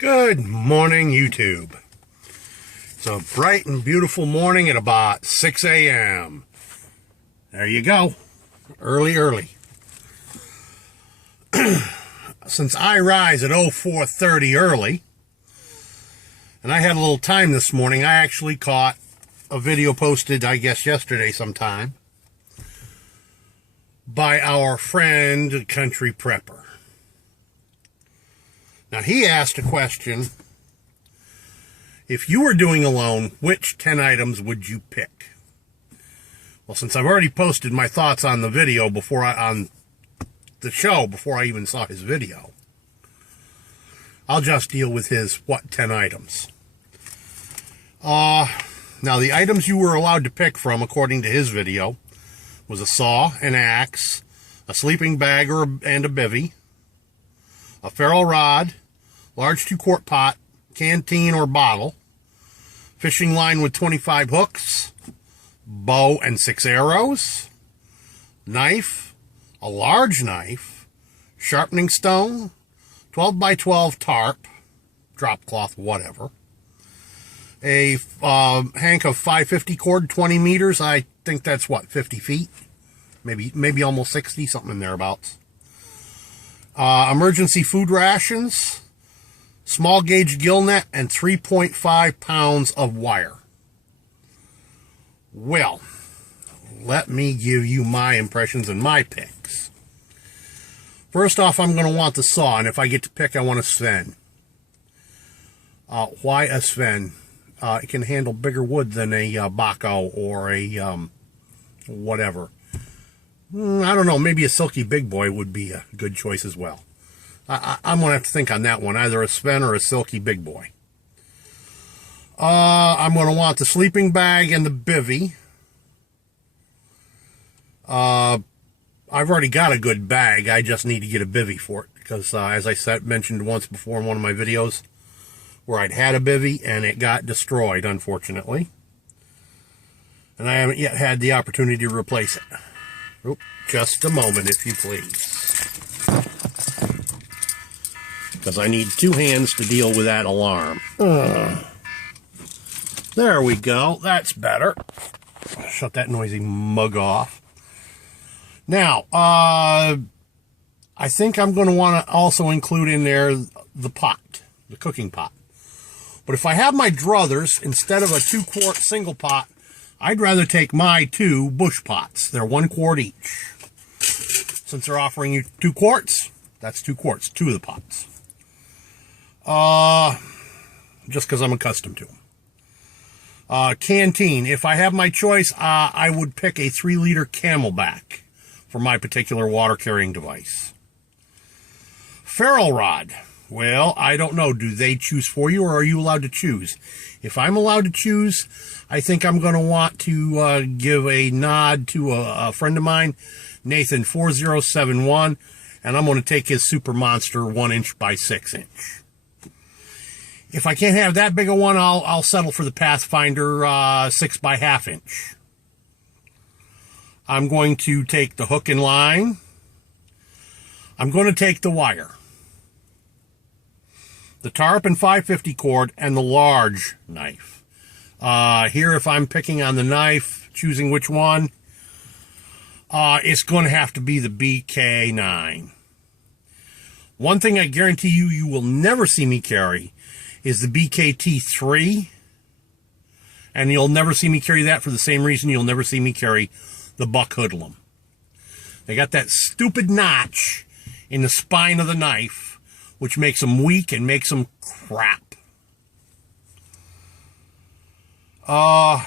Good morning, YouTube. It's a bright and beautiful morning at about 6 a.m. There you go. Early. Since I rise at 04:30 early, and I had a little time this morning, I actually caught a video posted, I guess, yesterday sometime, by our friend, Country Prepper. Now, he asked a question: if you were doing alone, which 10 items would you pick? Well, since I've already posted my thoughts on the video on the show before I even saw his video, I'll just deal with his, 10 items. Now, the items you were allowed to pick from, according to his video, was a saw, an axe, a sleeping bag and a bivvy, a ferrule rod, large 2-quart pot, canteen or bottle, fishing line with 25 hooks, bow and 6 arrows, knife, a large knife, sharpening stone, 12 by 12 tarp, drop cloth, whatever, a hank of 550 cord, 20 meters. I think that's 50 feet, maybe almost 60, something in thereabouts. Emergency food rations, small gauge gill net, and 3.5 pounds of wire. Well, let me give you my impressions and my picks. First off, I'm going to want the saw, and if I get to pick, I want a Sven. Why a Sven? It can handle bigger wood than a Baco or a whatever. I don't know, maybe a Silky Big Boy would be a good choice as well. I'm going to have to think on that one, either a Sven or a Silky Big Boy. I'm going to want the sleeping bag and the bivvy. I've already got a good bag. I just need to get a bivvy for it, because as I mentioned once before in one of my videos, where I'd had a bivvy and it got destroyed, unfortunately. And I haven't yet had the opportunity to replace it. Oh, just a moment, if you please. Because I need 2 hands to deal with that alarm. There we go. That's better. Shut that noisy mug off. Now, I think I'm going to want to also include in there the pot, the cooking pot. But if I have my druthers, instead of a 2-quart single pot, I'd rather take my 2 bush pots. They're 1 quart each. Since they're offering you 2 quarts, that's 2 quarts, 2 of the pots. Just because I'm accustomed to them. Canteen. If I have my choice, I would pick a 3-liter Camelback for my particular water carrying device. Ferrule rod. Well, I don't know. Do they choose for you, or are you allowed to choose? If I'm allowed to choose, I think I'm going to want to give a nod to a friend of mine, Nathan4071, and I'm going to take his Super Monster 1" by 6". If I can't have that big a one, I'll settle for the Pathfinder 6 by ½ I'm going to take the hook and line. I'm going to take the wire, the tarp and 550 cord, and the large knife. Here, if I'm picking on the knife, choosing which one, it's going to have to be the BK9. One thing I guarantee you will never see me carry is the BKT3, and you'll never see me carry that for the same reason you'll never see me carry the Buck Hoodlum. They got that stupid notch in the spine of the knife, which makes them weak and makes them crap. Now,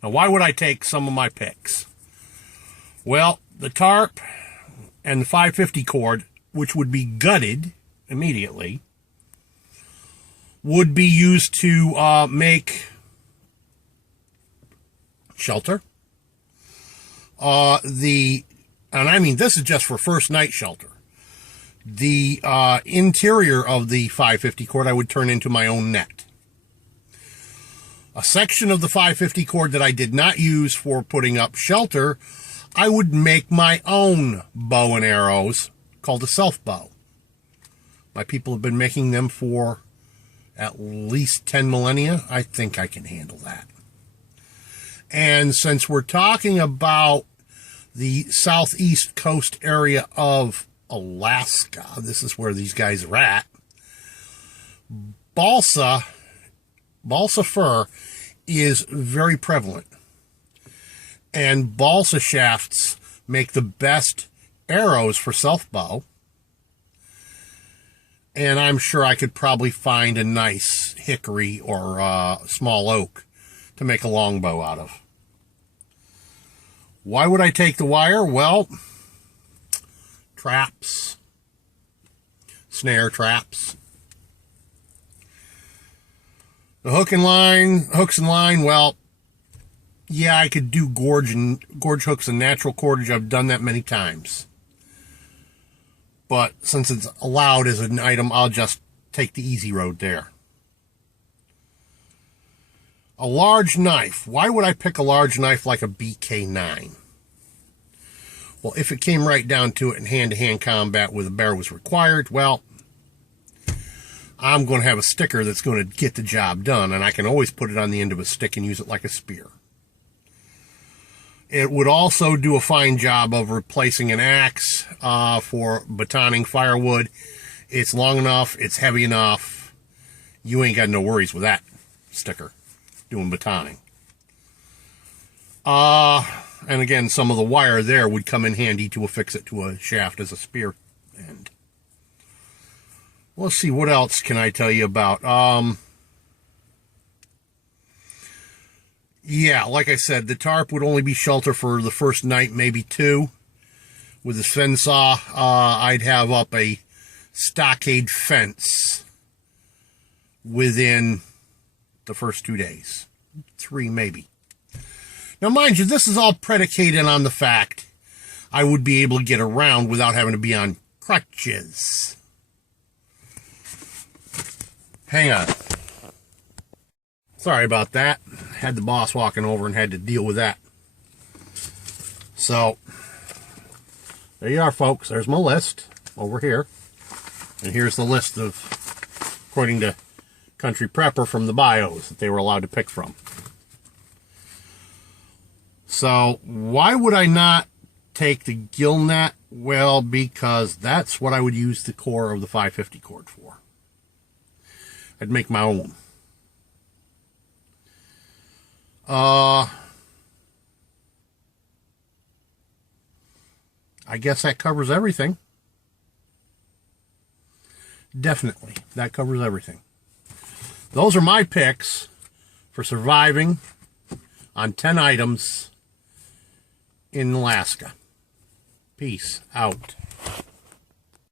why would I take some of my picks? Well, the tarp and the 550 cord, which would be gutted immediately, would be used to make shelter. And I mean, this is just for first night shelter. The interior of the 550 cord I would turn into my own net. A section of the 550 cord that I did not use for putting up shelter, I would make my own bow and arrows, called a self bow. My people have been making them for at least 10 millennia. I think I can handle that. And since we're talking about the southeast coast area of Alaska, this is where these guys are at, balsa fir is very prevalent. And balsa shafts make the best arrows for self-bow. And I'm sure I could probably find a nice hickory or small oak to make a longbow out of. Why would I take the wire? Well, traps, snare traps. The hooks and line, well, yeah, I could do gorge hooks and natural cordage. I've done that many times. But since it's allowed as an item, I'll just take the easy road there. A large knife. Why would I pick a large knife like a BK9? Well, if it came right down to it and hand-to-hand combat with a bear was required, well, I'm going to have a sticker that's going to get the job done, and I can always put it on the end of a stick and use it like a spear. It would also do a fine job of replacing an axe for batoning firewood. It's long enough, it's heavy enough. You ain't got no worries with that sticker doing batoning. And again, some of the wire there would come in handy to affix it to a shaft as a spear end. Let's see, what else can I tell you about? Yeah, like I said, the tarp would only be shelter for the first night, maybe two. With the fence saw, I'd have up a stockade fence within the first 2 days. 3 maybe. Now, mind you, this is all predicated on the fact I would be able to get around without having to be on crutches. Hang on. Sorry about that. Had the boss walking over and had to deal with that. So, there you are, folks. There's my list over here. And here's the list of, according to Country Prepper, from the bios that they were allowed to pick from. So, why would I not take the gill net? Well, because that's what I would use the core of the 550 cord for. I'd make my own. I guess that covers everything. Definitely, that covers everything. Those are my picks for surviving on 10 items in Alaska. Peace out.